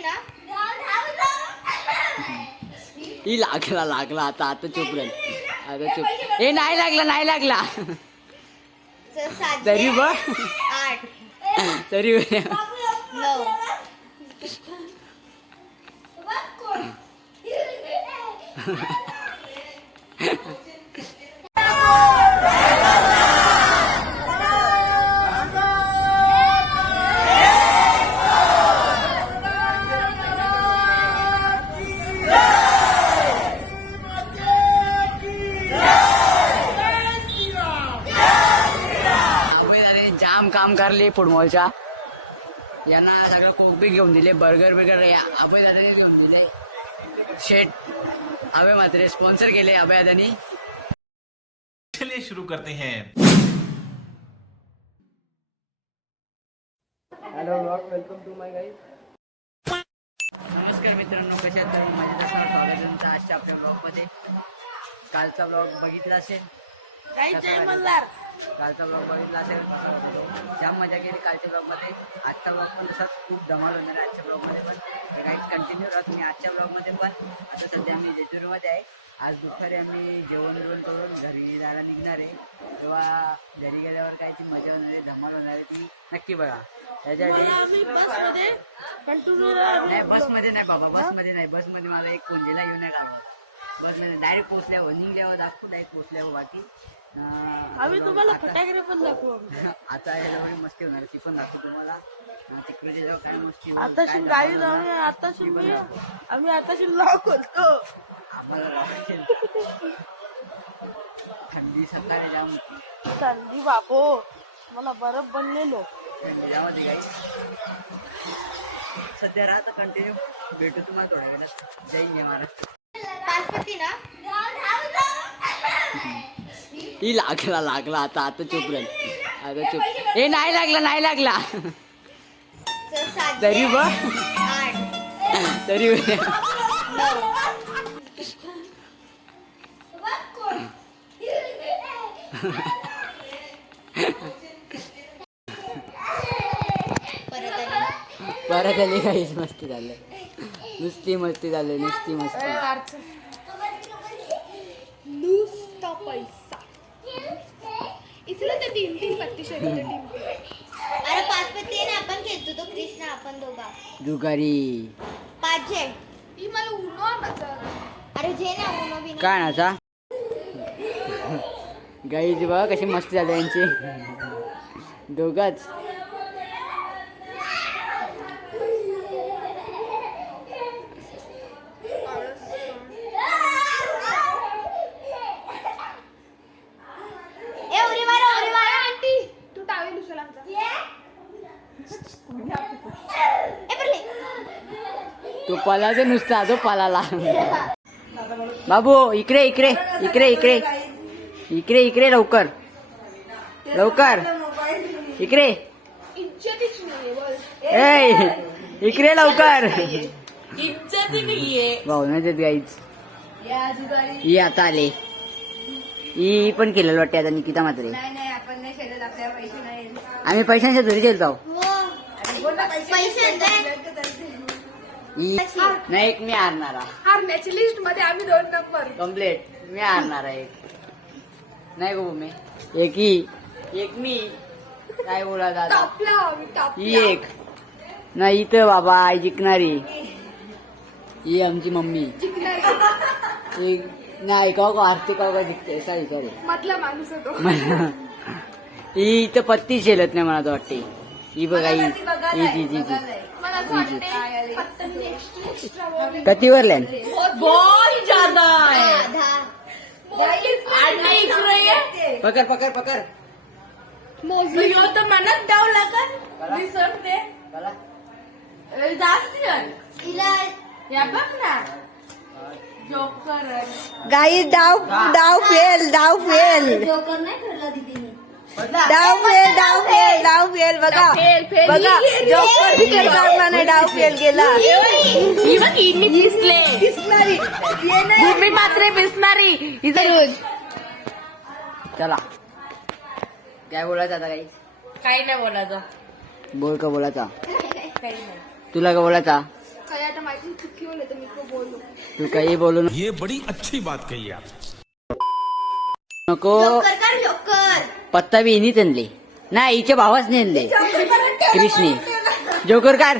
ना? ही लागला लागला आता आता चुप राहील. आता चुप. ए नाही लागला नाही लागला. तर बघ. आठ. तरी नऊ. काम करले फुटबॉलच्या यांना सगळं कोक बी घेऊन दिले बर्गर बिर्गर अभय दादाने घेऊन दिले. शेट अभय मात्र स्पॉन्सर केले अभय दादानी. चलिए शुरू करते हैं। Hello welcome to my guide नमस्कार मित्रांनो कसे आहेत तुम्ही? माझ्या स्वागत तुमचं आजच्या आपल्या ब्लॉगमध्ये कालचा ब्लॉग बघितला असेल? कालचा ब्लॉग बघितला असेल. जाम मजा केली कालच्या ब्लॉगमध्ये आजचा ब्लॉग पण तसाच खूप धमाल होणार आहे आजच्या ब्लॉगमध्ये पण. काही कंटिन्यू राहत मी आजच्या ब्लॉगमध्ये पण. आता सध्या मी जेजुरीमध्ये आहे. आज दुपारी आम्ही जेवण बिवण करून घरी जायला निघणार आहे. तेव्हा घरी गेल्यावर कायची मजा होणार आहे धमाल होणार आहे. ती नक्की बघा. त्याच्यासाठी नाही बसमध्ये नाही बाबा बसमध्ये नाही. बसमध्ये मला एक कोंजेला येऊ काढवा बसमध्ये डायरेक्ट पोचल्यावर निघल्यावर दाखवू डायरेक्ट पोचल्यावर बाकी. आम्ही तुम्हाला आता- फटाकडे पण दाखवू. आता याच्यावर मस्ती होणार ती पण दाखवू तुम्हाला. तिकडे जेव्हा काय मस्ती होईल, आता जाऊन आताशी मी आम्ही आताशी लॉक वाटेल. थंडी सकाळी जाम होती चालली बापो मला बरं बनलेलो. थंडी जाम होती काही सध्या राहतं कंटिन्यू भेटू तुम्हाला थोड्या वेळात. जय महाराज पाचपती ना ही लागला लागला. आता आता चुप राहील आता चुप. ए नाही लागला नाही लागला. तरी बघ. तरी परत आली. परत आली काहीच मस्ती झालं. नुसती मस्ती झाली नुसती मस्ती. नुसता पैसा. इथलं ते तीन तीन पत्ती शरीर अरे पाचपती आहे ना आपण खेळतो तो कृष्णा आपण दोघा. पाच ही मला उन्हा अरे जे ना उनो बिनो काय नाचा गाईची बघा कशी मस्ती झाली यांची. दोघाच. पलाच नुसता तो पलाला बाबू इकडे इकडे इकडे इकडे इकडे इकडे लवकर। लवकर। इकडे ए इकडे लवकर। भाऊ नाही गाईच ही आता आले. ही पण केलेलं वाटते आता निकिता मात्र आम्ही पैशांच्या घरी गेलो जाऊ पैसे नाही एक मी हारणारा हारण्याची लिस्टमध्ये आम्ही दोन नंबर कम्प्लेट मी हारणार आहे नाही गो मी एक ही. एक मी. काय बोला दादा? टापला आम्ही टाप ही एक. नाही इथं बाबा आई जिंकणारी. ही आमची मम्मी. एक नाही का का आरती का का जिंकते. सॉरी सॉरी मधला माणूस होतो. ही इथं पत्ती शेलत नाही मला तर वाटते. ही बघा ही. ही जी जी जी. कतीवर लॅन बहुत ज्यादा है पकड पकड पकड. मोजली. हो तर मनात डाव लागल. विसरते. चला ए, जास्त जण हिला या बघ ना. जोकर गाई डाव डाव फेल डाव फेल. जोकर नाही ठरला दिदीने. डाव फेल डाव फेल डाव फेल बघा फेल, फेल. बघा ये, ये, जोकर ये, फेल करला नाही डाव फेल गेला ही बघ हिने पिसले दिसणारी ये नाही भूमी मात्र पिसणारी हिचं चला काय बोलायचं आता काही काही नाही बोलायचं बोल का बोलायचा काही नाही तुला का बोलायचा काय आता माझी चुकी होईल तर मी खूप बोललो तू काही बोलू नको. ये बड़ी अच्छी बात कही आप नको लवकर कर लवकर पत्ता बी हिनीच आणली नाही हिच्या भावाच नाही आणले. क्रिशने जोकर कार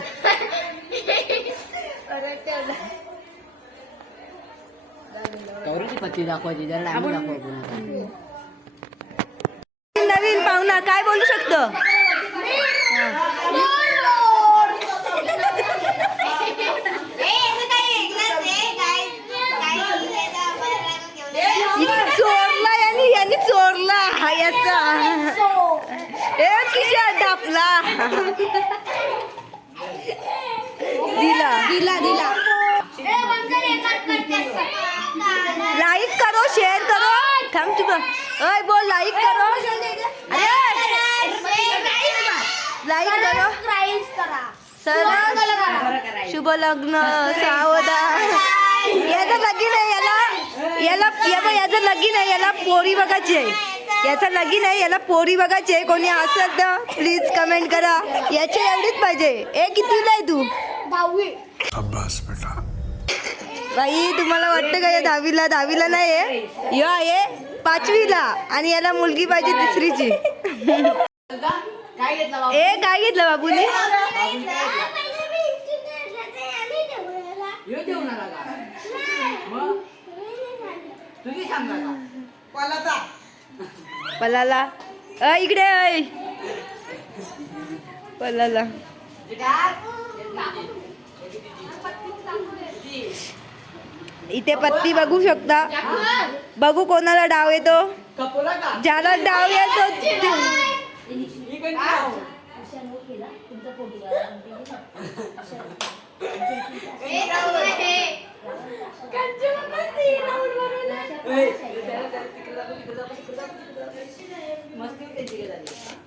पत्ती दाखवायची जरा नवीन पाहुणा काय बोलू शकतो ए याचं काही वेगळंच आहे काय काय लिहिलंय तर आम्हाला घेऊन ये. चोरला यांनी यांनी चोरला हा याचा ए किशा डापला दिला दिला दिला लाईक करो शेअर करो थांब अय बोल लाईक करो. अरे लाईक करो सरस शुभ लग्न सावधा याचं लगीन आहे याला. याला या बघ, याचं लगीन आहे याला पोरी बघायची आहे. याचं लगीन आहे याला पोरी बघायची आहे. कोणी असेल तर प्लीज कमेंट करा. याची एवढीच पाहिजे. ए कितीला आहे तू? दहावी. बाई तुम्हाला वाटतं का या दहावीला? दहावीला नाही आहे यो आहे. पाचवीला आणि याला मुलगी पाहिजे तिसरीची. ए काय घेतलं बाबूने? पलाला. अ इकडे अय पलाला. इथे पत्ती बघू शकता. बघू कोणाला डाव येतो. ज्याला डाव येतो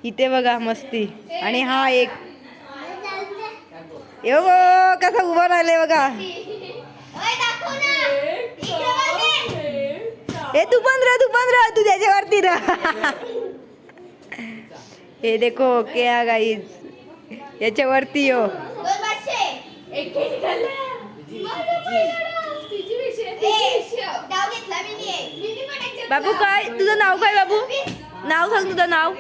इथे बघा मस्ती. आणि हा एक. कसा उभा राहिले बघा ओय, दाखव ना. इकडे बघ हे. ए तू पण राह तू पण राह तू त्याच्यावरती राह. हे देखो क्या गाईज याच्यावरती यो. बाबू काय? तुझं नाव काय बाबू? नाव सांग तुझं नाव.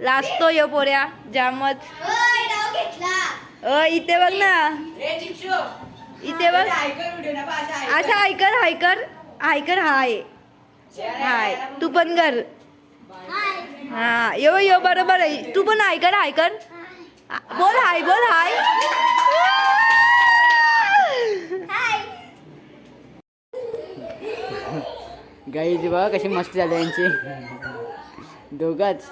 लाजतो यो पोऱ्या जामच. ओय, डाव घेतला. अ इथे बघ ना. इथे बघ. असं हायकर हायकर हायकर हाय. हाय. तू पण कर. हा यो यो बरोबर आहे. तू पण हायकर हायकर बोल हाय बोल हाय. गाई बघा कशी मस्ती झाली यांची. दोघाच.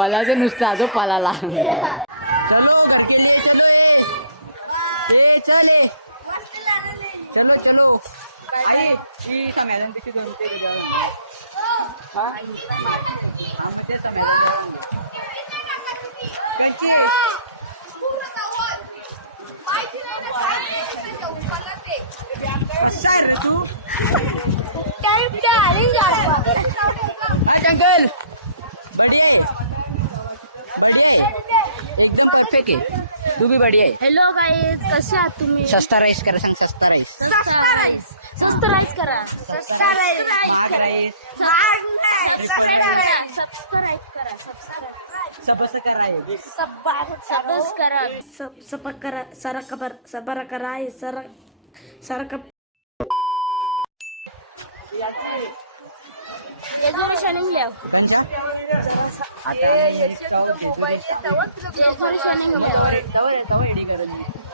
तो पलाचा नुसता तो पलाला चलो चलो अरे ती संमेलन तिची दोन हा हा, मग ते संमेलन कंची कसा आहे रे तू? है बढ़िया फेके तू भी बढी आहे हॅलो गाईज कसे आहात तुम्ही? सस्ता राईस करा सांग सस्ता राईस सस्ता राईस स्वस्त राईस करा. सस्ता राईस महाग राईस सस्ता राईस सस्ता राईस करा. सस्ता राईस सबस करा सब सबस आता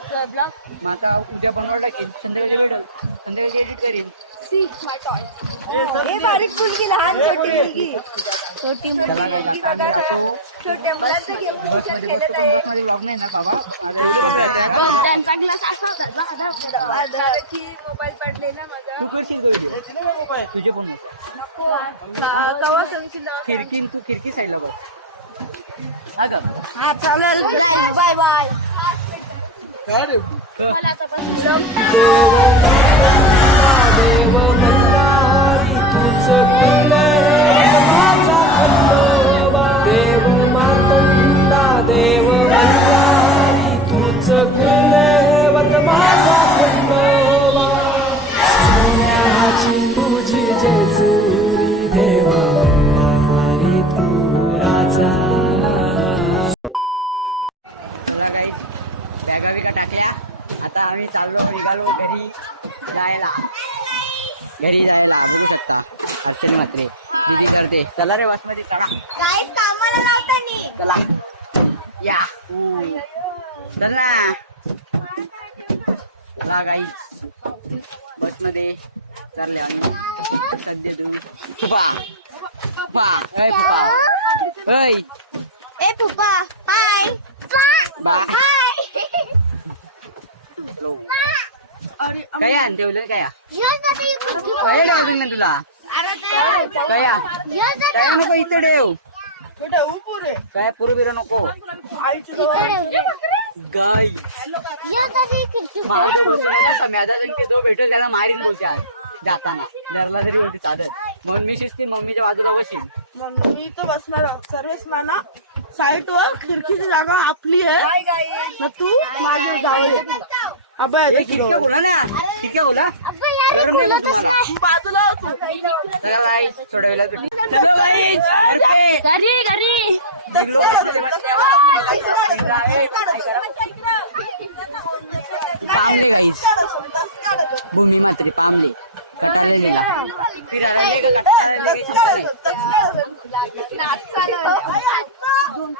दे. ब्लॉग माका उद्या बनवायला टाकेन. संध्याकाळी व्हिडिओ संध्याकाळी एडिट करेन. सी माय चॉईस ए बारीक मुलगी लहान छोटी मुलगी. छोटी मुलगी बघा ना. छोट्या मुलांचं घेऊन विचार खेळत आहे. मध्ये vlog नाही ना बाबा त्यांचा ग्लास असा होता ना की मोबाईल पडले ना माझा. तू करशील तो व्हिडिओ तुझे कोण कवा सांगशील खिडकी तू खिडकी साईडला बघ. अगं हा चालेल. बाय बाय बस. देव मल्हारी तूच चला रे वासमध्ये चला. कामाला लावतानी चला. या. चल ना. चला गाई बसमध्ये चालले आणि सध्या देऊ पा पा ऐ पा ऐ ए हाय हाय. काय आण ठेवलं काय काय तुला? काय? काय नको इथं ठेव काय पुरं बिरं नको? गाय तो भेटून त्याला मारीन बोलच्या जाताना. जरला तरी बोलते चादर. म्हणून मी शिस्ती मम्मीच्या बाजूला बसीन मग मी इथं बसणार सर्वेस माना साईट वर खिडकीची जागा आपली आहे. ना तू माझे जावं अबे बाजूला हो घरी घरी. भूमी मात्री पामले.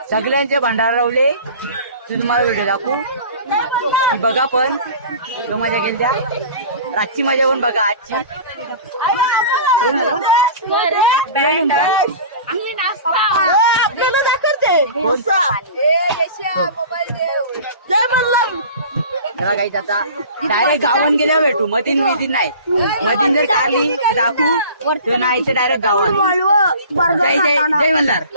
सगळ्यांचे भंडार लावले तू तुम्हाला व्हिडिओ दाखवू. की बघा पण. तो मजा गेली त्या रातची मजा पण बघा आजची. ए, आपल्याला दाखवते. त्याला काही आता डायरेक्ट गावात गेल्या भेटू. मधीन मिधीन नाही. मधीन जर दाखवू तर. नाही तर डायरेक्ट गावात जय जय जय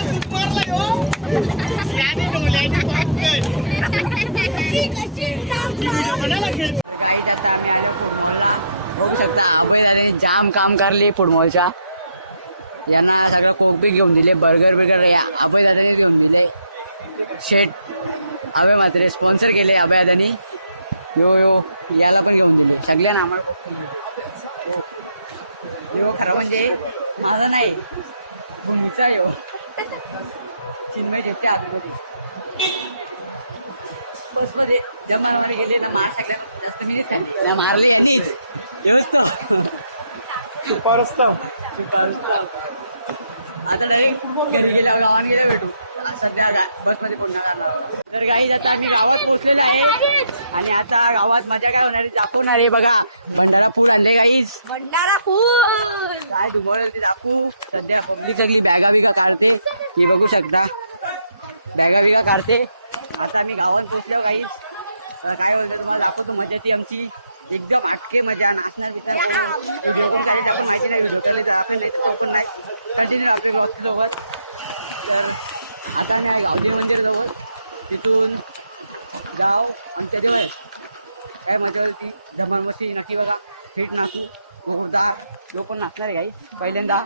बघू शकता अभय जाम काम करले फुटबॉलच्या यांना सगळं कोक बी घेऊन दिले. बर्गर बिर्गर या अभय दादाने घेऊन दिले. शेट अभय मात्र स्पॉन्सर केले अभय दादानी यो यो याला पण घेऊन दिले. सगळ्यांना आम्हाला यो खरं म्हणजे माझा नाही भूमीचा यो चिन्मय जेवते आतमध्ये बसमध्ये जेव्हा मला गेले ना मार सगळ्यात जास्त मी खाल्ली ना मारली तीच. आता डायरेक्ट घरी गेल्या गावात गेल्या भेटू. सध्या बसमध्ये करणार. तर काही आता आम्ही गावात पोहोचलेलो आहे. आणि आता गावात मजा काय होणार दाखवणार आहे बघा. भंडारा फूड आणले गाईज भंडारा फुल. काय डुबळ ते दाखवू. सध्या पब्लिक सगळी बॅगा बिगा काढते. ही बघू शकता. बॅगा बिगा काढते. आता आम्ही गावात पोचलो काहीच तर काय बोलतो तुम्हाला दाखवतो मजा ती आमची. एकदम अटके मजा नाचणार आपण माहिती नाही आपण नाही तर पण नाही. कंटिन्यू सोबत. तर आता आम्ही गावजी मंदिर जवळ. तिथून गाव आमच्या देवळ काय मजा होती धमाल मस्ती नक्की बघा. हिट नाचू. बहुधा लोक पण नाचणार आहे काही पहिल्यांदा.